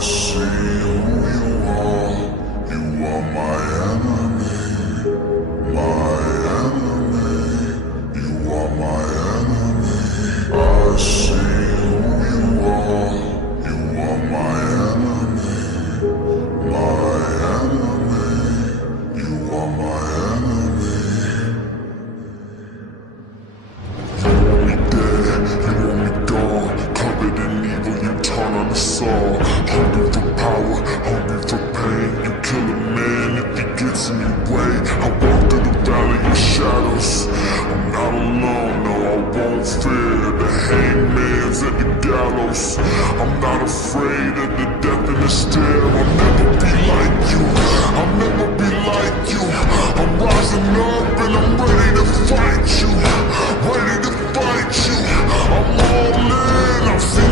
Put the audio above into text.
see who you are. You are my enemy, my enemy. You are my enemy. I see who you are. You are my enemy, my enemy. You are my enemy. You want me dead, you want me gone. Covered in evil, you turn on the saw. Hungry for power, hungry for pain. You kill a man if he gets in your way. I walk through the valley of shadows. I'm not alone, no, I won't fear the hangman's at the gallows. I'm not afraid of the death in the stare. I'll never be like you, I'll never be like you. I'm rising up and I'm ready to fight you, ready to fight you. I'm all in, I'm feeling